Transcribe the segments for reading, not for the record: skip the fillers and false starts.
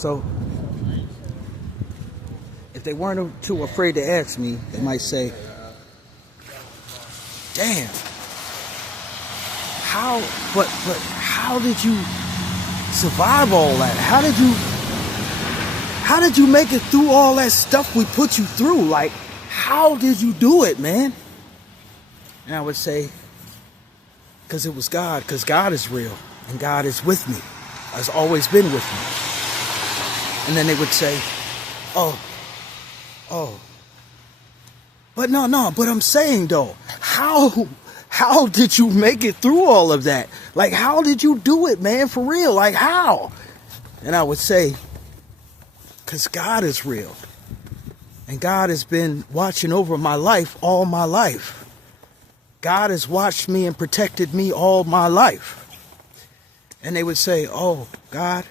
So if they weren't too afraid to ask me, they might say, damn, but how did you survive all that? How did you make it through all that stuff we put you through? Like, how did you do it, man? And I would say, because it was God, because God is real and God is with me, has always been with me. And then they would say, oh, but no, but I'm saying though, how did you make it through all of that? Like, how did you do it, man, for real? Like, how? And I would say, because God is real. And God has been watching over my life all my life. God has watched me and protected me all my life. And they would say, oh, God.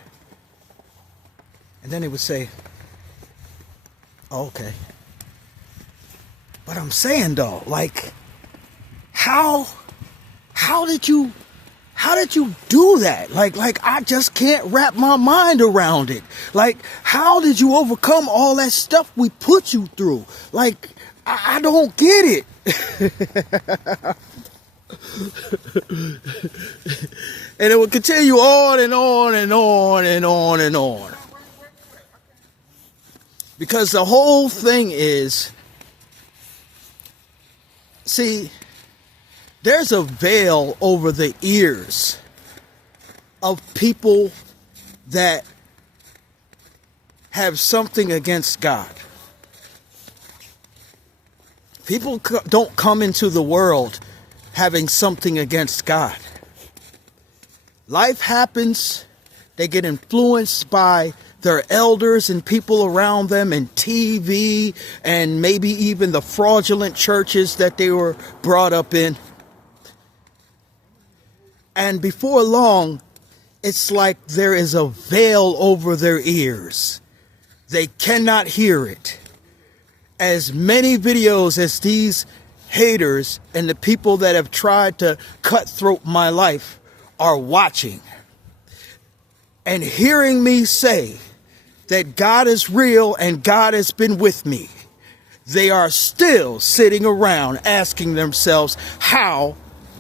And then they would say, oh, okay. But I'm saying though, like, how did you do that? Like I just can't wrap my mind around it. Like, how did you overcome all that stuff we put you through? Like, I don't get it. And it would continue on and on and on and on and on. Because the whole thing is, see, there's a veil over the ears of people that have something against God. People don't come into the world having something against God. Life happens. They get influenced by their elders and people around them and TV and maybe even the fraudulent churches that they were brought up in. And before long, it's like there is a veil over their ears. They cannot hear it. As many videos as these haters and the people that have tried to cutthroat my life are watching and hearing me say that God is real and God has been with me, they are still sitting around asking themselves how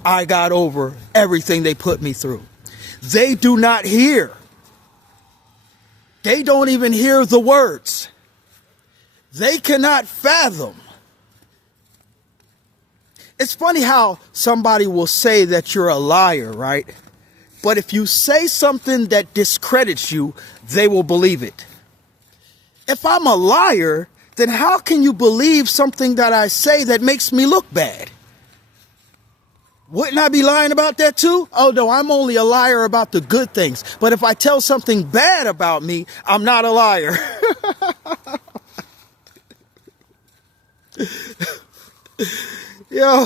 I got over everything they put me through. They do not hear. They don't even hear the words. They cannot fathom. It's funny how somebody will say that you're a liar, right? But if you say something that discredits you, they will believe it. If I'm a liar, then how can you believe something that I say that makes me look bad? Wouldn't I be lying about that too? Oh no, I'm only a liar about the good things. But if I tell something bad about me, I'm not a liar. Yo,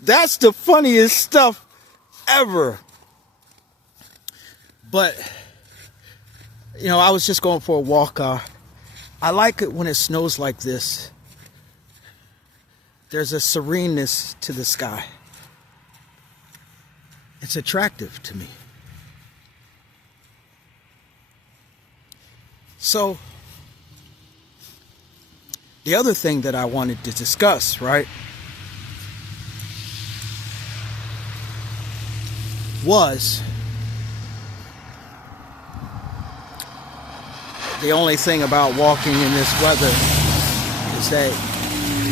that's the funniest stuff ever. But, you know, I was just going for a walk. I like it when it snows like this. There's a sereneness to the sky. It's attractive to me. So, the other thing that I wanted to discuss, right, was the only thing about walking in this weather is that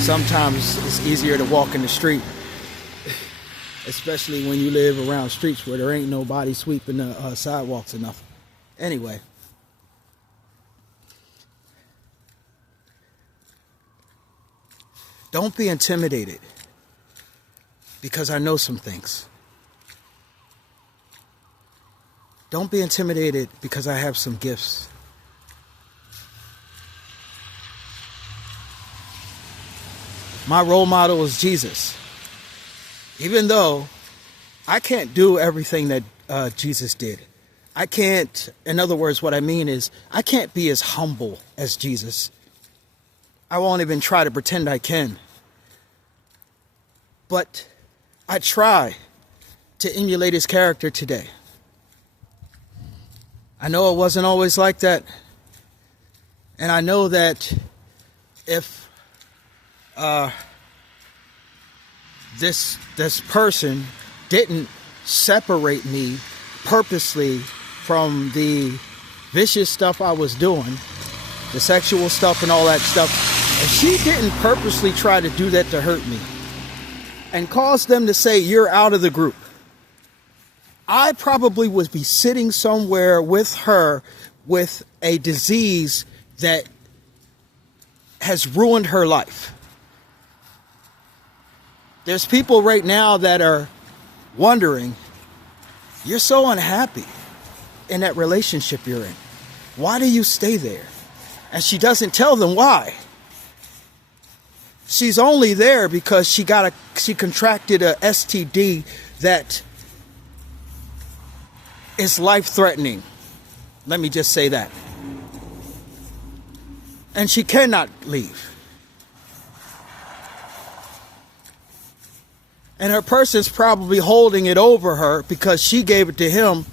sometimes it's easier to walk in the street, especially when you live around streets where there ain't nobody sweeping the sidewalks enough. Anyway, don't be intimidated because I know some things. Don't be intimidated because I have some gifts. My role model is Jesus. Even though I can't do everything that Jesus did. I can't, in other words, what I mean is I can't be as humble as Jesus. I won't even try to pretend I can. But I try to emulate his character today. I know it wasn't always like that. And I know that if this person didn't separate me purposely from the vicious stuff I was doing, the sexual stuff and all that stuff, if she didn't purposely try to do that to hurt me and cause them to say you're out of the group, I probably would be sitting somewhere with her with a disease that has ruined her life. There's people right now that are wondering, you're so unhappy in that relationship you're in. Why do you stay there? And she doesn't tell them why. She's only there because she contracted a STD that is life-threatening. Let me just say that. And she cannot leave. And her person's probably holding it over her because she gave it to him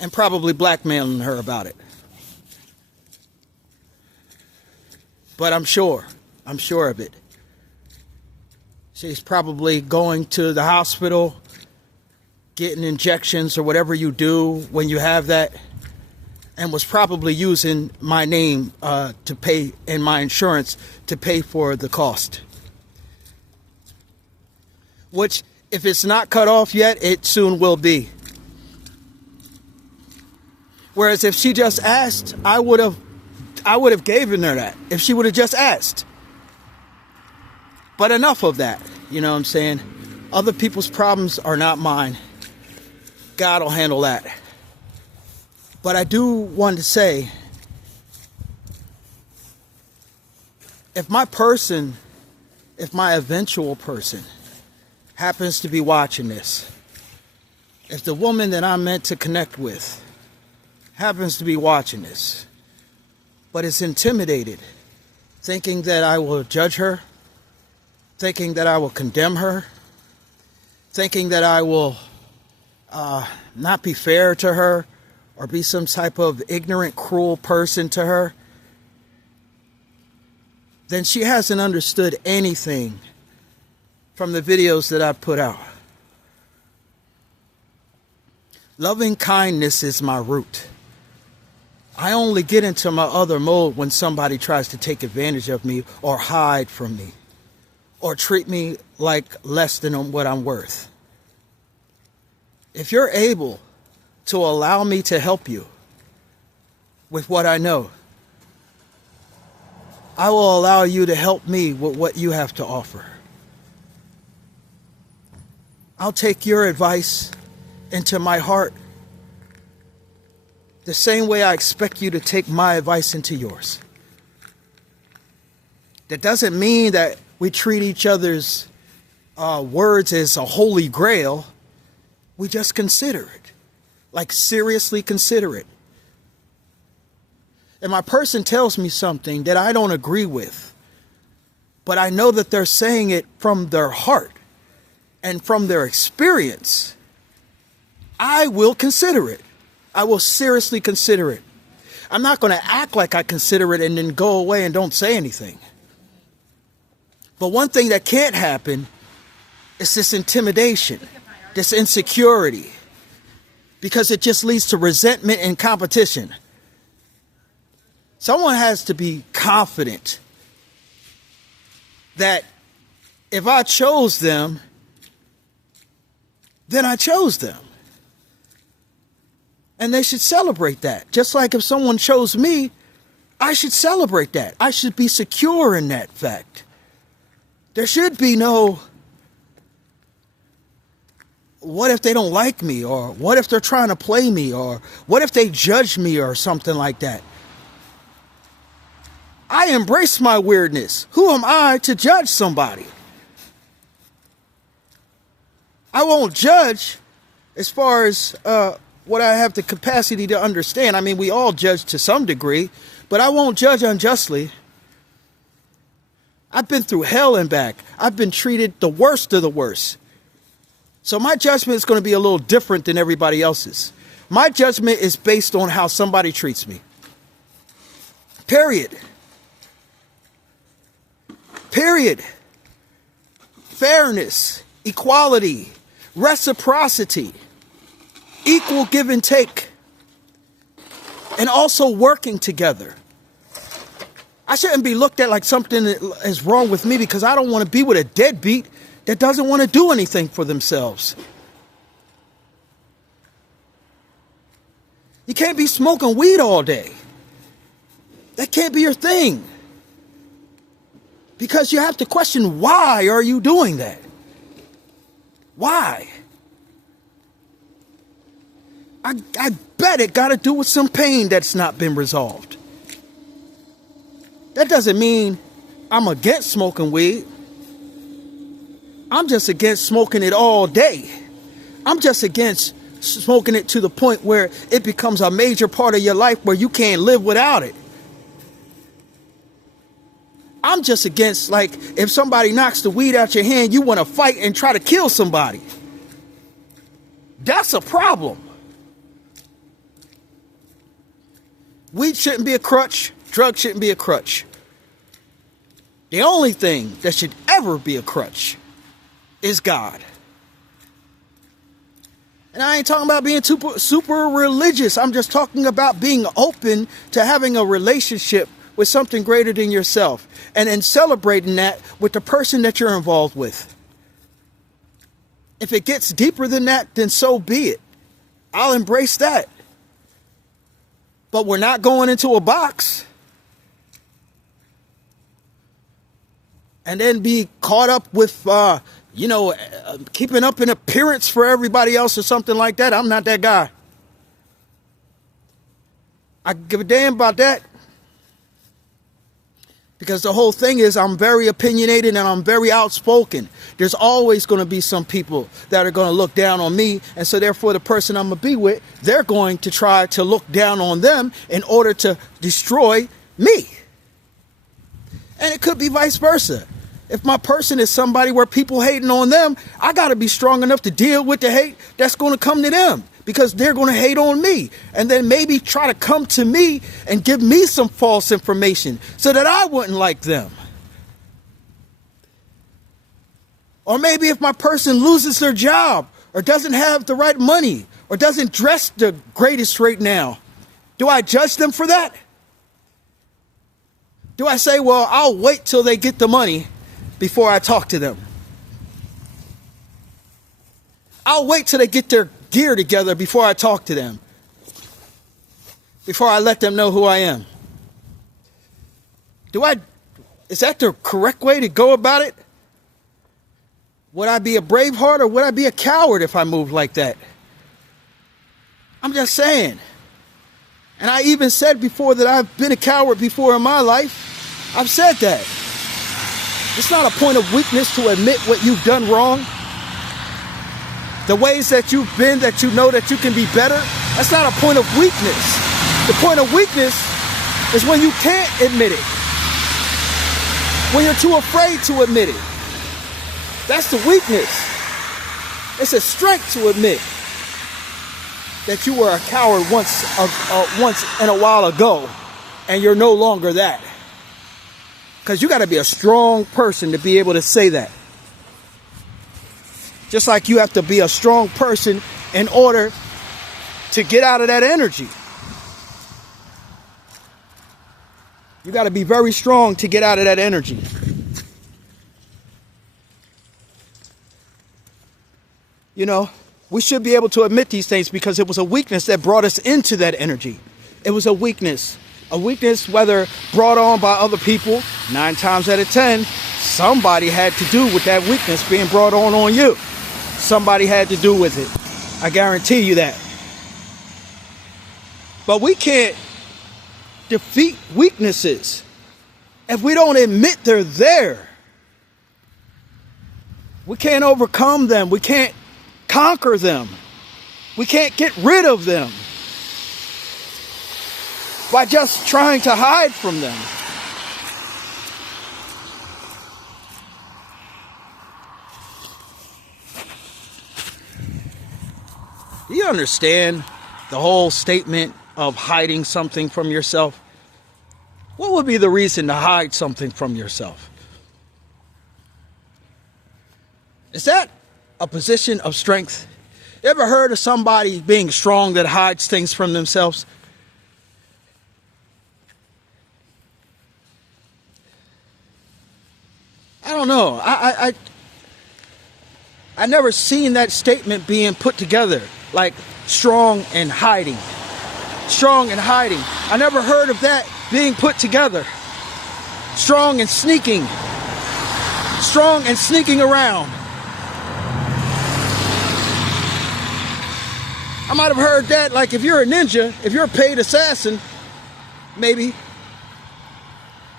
and probably blackmailing her about it. But I'm sure of it. She's probably going to the hospital, getting injections or whatever you do when you have that, and was probably using my name to pay, and my insurance to pay for the cost. Which, if it's not cut off yet, it soon will be. Whereas if she just asked, I would have given her that if she would have just asked. But enough of that, you know what I'm saying? Other people's problems are not mine. God will handle that. But I do want to say, if my eventual person happens to be watching this, if the woman that I'm meant to connect with happens to be watching this, but is intimidated, thinking that I will judge her, thinking that I will condemn her, thinking that I will not be fair to her or be some type of ignorant, cruel person to her, then she hasn't understood anything from the videos that I've put out. Loving kindness is my root. I only get into my other mode when somebody tries to take advantage of me or hide from me or treat me like less than what I'm worth. If you're able to allow me to help you with what I know, I will allow you to help me with what you have to offer. I'll take your advice into my heart the same way I expect you to take my advice into yours. That doesn't mean that we treat each other's words as a holy grail. We just consider it. Like, seriously consider it. And my person tells me something that I don't agree with, but I know that they're saying it from their heart and from their experience, I will consider it. I will seriously consider it. I'm not going to act like I consider it and then go away and don't say anything. But one thing that can't happen is this intimidation, this insecurity, because it just leads to resentment and competition. Someone has to be confident that if I chose them, then I chose them. And they should celebrate that. Just like if someone chose me, I should celebrate that. I should be secure in that fact. There should be no, what if they don't like me? Or what if they're trying to play me? Or what if they judge me or something like that? I embrace my weirdness. Who am I to judge somebody? I won't judge as far as what I have the capacity to understand. I mean, we all judge to some degree, but I won't judge unjustly. I've been through hell and back. I've been treated the worst of the worst. So my judgment is going to be a little different than everybody else's. My judgment is based on how somebody treats me. Period. Period. Fairness, equality, reciprocity, equal give and take, and also working together. I shouldn't be looked at like something is wrong with me because I don't want to be with a deadbeat that doesn't want to do anything for themselves. You can't be smoking weed all day. That can't be your thing. Because you have to question, why are you doing that? Why? I bet it got to do with some pain that's not been resolved. That doesn't mean I'm against smoking weed. I'm just against smoking it all day. I'm just against smoking it to the point where it becomes a major part of your life where you can't live without it. I'm just against, like, if somebody knocks the weed out your hand, you want to fight and try to kill somebody. That's a problem. Weed shouldn't be a crutch. Drugs shouldn't be a crutch. The only thing that should ever be a crutch is God. And I ain't talking about being super religious. I'm just talking about being open to having a relationship with something greater than yourself, and then celebrating that with the person that you're involved with. If it gets deeper than that, then so be it. I'll embrace that. But we're not going into a box and then be caught up with, keeping up an appearance for everybody else or something like that. I'm not that guy. I give a damn about that. Because the whole thing is I'm very opinionated and I'm very outspoken. There's always going to be some people that are going to look down on me. And so therefore the person I'm going to be with, they're going to try to look down on them in order to destroy me. And it could be vice versa. If my person is somebody where people hating on them, I got to be strong enough to deal with the hate that's going to come to them. Because they're going to hate on me and then maybe try to come to me and give me some false information so that I wouldn't like them. Or maybe if my person loses their job or doesn't have the right money or doesn't dress the greatest right now, do I judge them for that? Do I say, well, I'll wait till they get the money before I talk to them? I'll wait till they get their gear together before I talk to them. Before I let them know who I am. Is that the correct way to go about it? Would I be a braveheart or would I be a coward if I moved like that? I'm just saying. And I even said before that I've been a coward before in my life. I've said that. It's not a point of weakness to admit what you've done wrong. The ways that you've been, that you know that you can be better, that's not a point of weakness. The point of weakness is when you can't admit it. When you're too afraid to admit it. That's the weakness. It's a strength to admit that you were a coward once in a while ago, and you're no longer that. Because you got to be a strong person to be able to say that. Just like you have to be a strong person in order to get out of that energy. You got to be very strong to get out of that energy. You know, we should be able to admit these things because it was a weakness that brought us into that energy. It was a weakness. A weakness whether brought on by other people, 9 times out of 10, somebody had to do with that weakness being brought on you. Somebody had to do with it. I guarantee you that. But we can't defeat weaknesses if we don't admit they're there. We can't overcome them. We can't conquer them. We can't get rid of them by just trying to hide from them. Do you understand the whole statement of hiding something from yourself? What would be the reason to hide something from yourself? Is that a position of strength? You ever heard of somebody being strong that hides things from themselves? I don't know. I never seen that statement being put together, like strong and hiding. Strong and hiding. I never heard of that being put together. Strong and sneaking. Strong and sneaking around. I might have heard that, like if you're a ninja, if you're a paid assassin, maybe.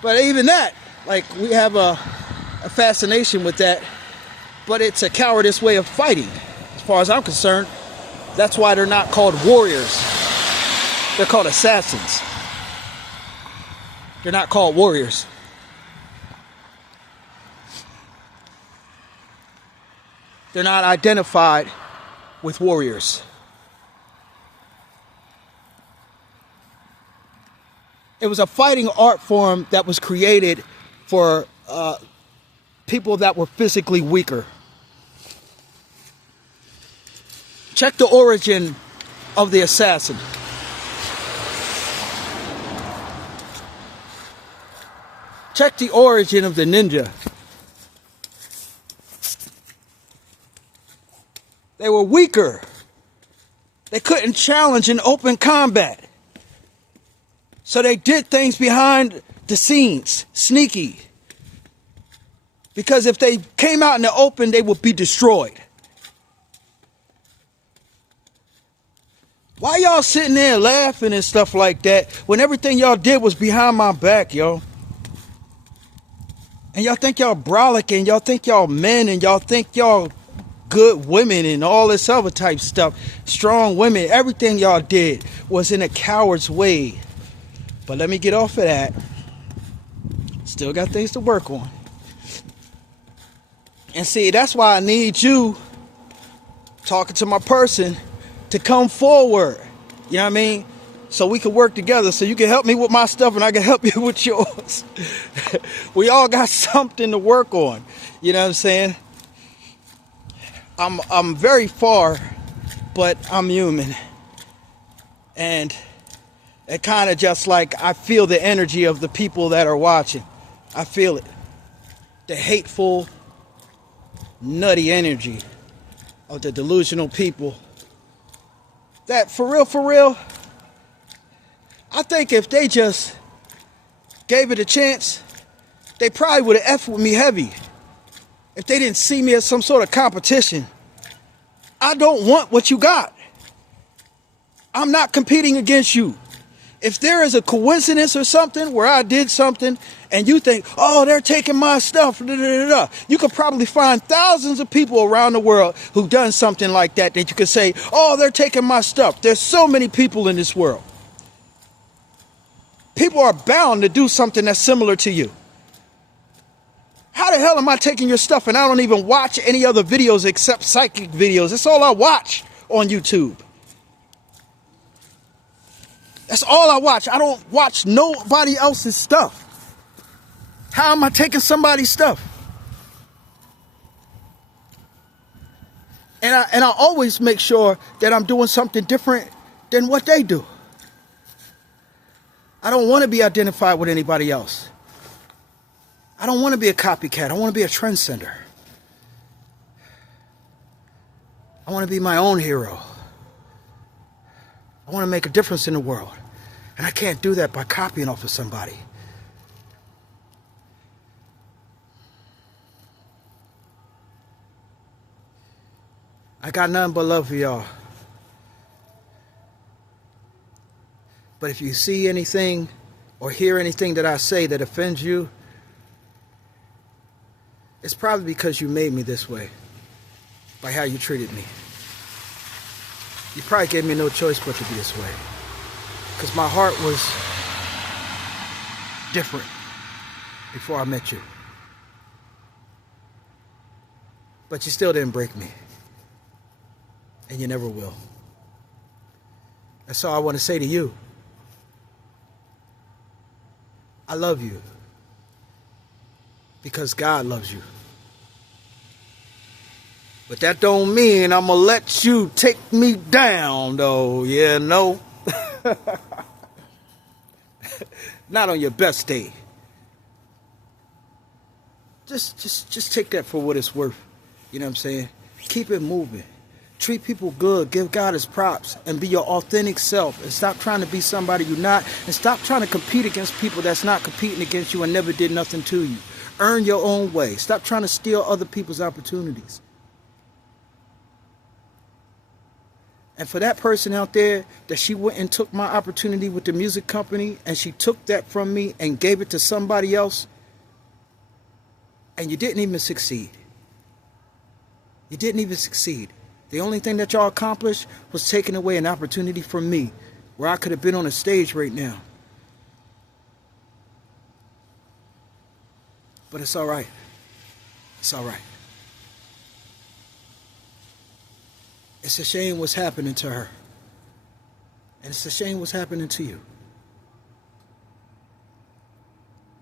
But even that, like we have a fascination with that, but it's a cowardice way of fighting. As far as I'm concerned, that's why they're not called warriors. They're called assassins. They're not called warriors. They're not identified with warriors. It was a fighting art form that was created for people that were physically weaker. Check the origin of the assassin. Check the origin of the ninja. They were weaker. They couldn't challenge in open combat. So they did things behind the scenes, sneaky. Because if they came out in the open, they would be destroyed. Why y'all sitting there laughing and stuff like that when everything y'all did was behind my back, yo? And y'all think y'all brolic and y'all think y'all men and y'all think y'all good women and all this other type stuff. Strong women. Everything y'all did was in a coward's way. But let me get off of that. Still got things to work on. And see, that's why I need you, talking to my person, to come forward. You know what I mean? So we can work together. So you can help me with my stuff and I can help you with yours. We all got something to work on. You know what I'm saying? I'm very far, but I'm human. And it kind of just like I feel the energy of the people that are watching. I feel it. The hateful, nutty energy of the delusional people. That for real, I think if they just gave it a chance, they probably would have effed with me heavy. If they didn't see me as some sort of competition. I don't want what you got. I'm not competing against you. If there is a coincidence or something where I did something and you think, oh, they're taking my stuff, you could probably find thousands of people around the world who've done something like that you could say, oh, they're taking my stuff. There's so many people in this world. People are bound to do something that's similar to you. How the hell am I taking your stuff and I don't even watch any other videos except psychic videos? That's all I watch on YouTube. That's all I watch. I don't watch nobody else's stuff. How am I taking somebody's stuff? And I always make sure that I'm doing something different than what they do. I don't want to be identified with anybody else. I don't want to be a copycat. I want to be a trendsetter. I want to be my own hero. I want to make a difference in the world. And I can't do that by copying off of somebody. I got nothing but love for y'all. But if you see anything or hear anything that I say that offends you, it's probably because you made me this way by how you treated me. You probably gave me no choice but to be this way. Because my heart was different before I met you. But you still didn't break me. And you never will. That's all I want to say to you. I love you because God loves you. But that don't mean I'm going to let you take me down, though. Yeah, no. Not on your best day. Just take that for what it's worth. You know what I'm saying? Keep it moving. Treat people good. Give God his props. And be your authentic self. And stop trying to be somebody you're not. And stop trying to compete against people that's not competing against you and never did nothing to you. Earn your own way. Stop trying to steal other people's opportunities. And for that person out there that she went and took my opportunity with the music company and she took that from me and gave it to somebody else and you didn't even succeed. You didn't even succeed. The only thing that y'all accomplished was taking away an opportunity from me where I could have been on a stage right now. But it's all right. It's all right. It's a shame what's happening to her. And it's a shame what's happening to you.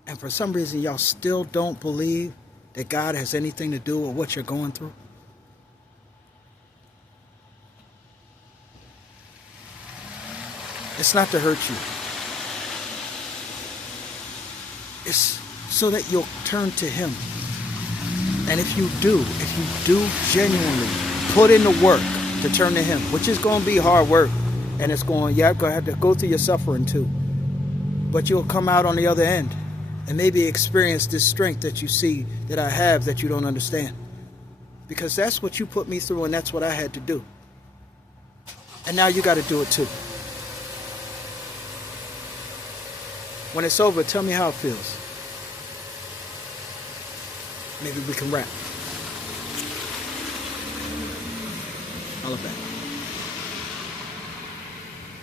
And for some reason, y'all still don't believe that God has anything to do with what you're going through. It's not to hurt you. It's so that you'll turn to him. And if you do genuinely put in the work to turn to him, which is going to be hard work, and it's going, you're going to have to go through your suffering too. But you'll come out on the other end and maybe experience this strength that you see that I have that you don't understand. Because that's what you put me through and that's what I had to do. And now you got to do it too. When it's over, tell me how it feels. Maybe we can rap. All of that.